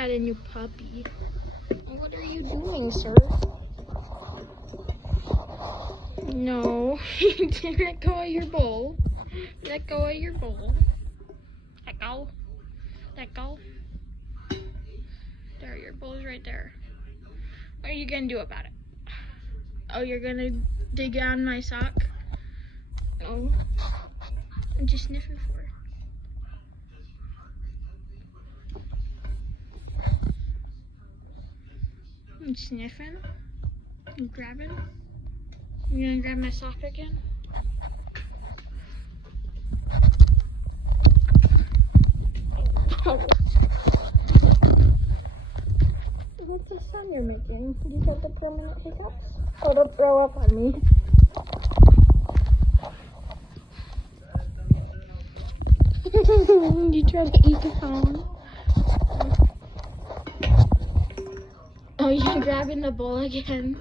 Got a new puppy. What are you doing, sir? No. Let go of your bowl. Let go of your bowl. Let go. Let go. There, your bowl's right there. What are you gonna do about it? Oh, you're gonna dig on my sock? Oh. I'm just sniffing for it. I'm sniffing. I'm grabbing. You gonna grab my sock again? Oh. What's the sound you're making? Did you get the permanent hiccups? Oh, don't throw up on me. You try to eat the phone. Oh, you're grabbing the bowl again.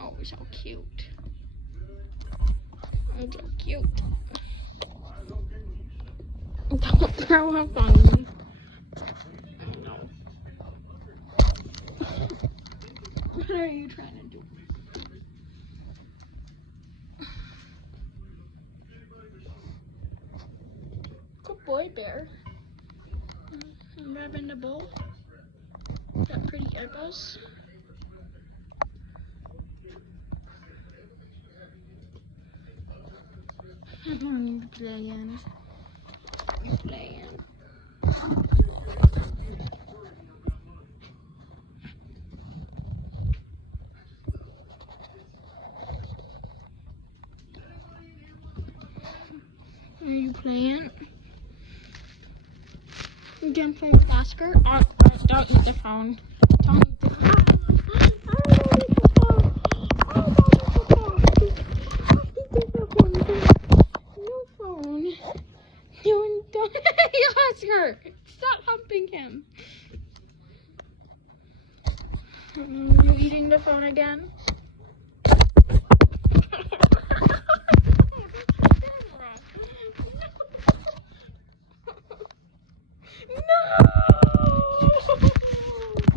Oh, so cute. Oh, so cute. Don't throw up on me. No. What are you trying to do? Good boy, Bear. I'm grabbing the bowl. Got pretty elbows. You're playing. You're playing. Are you playing? You gonna play with Oscar? Oh, don't eat the phone. Don't eat the phone. No phone. Don't. Oscar, stop humping him. You eating the phone again?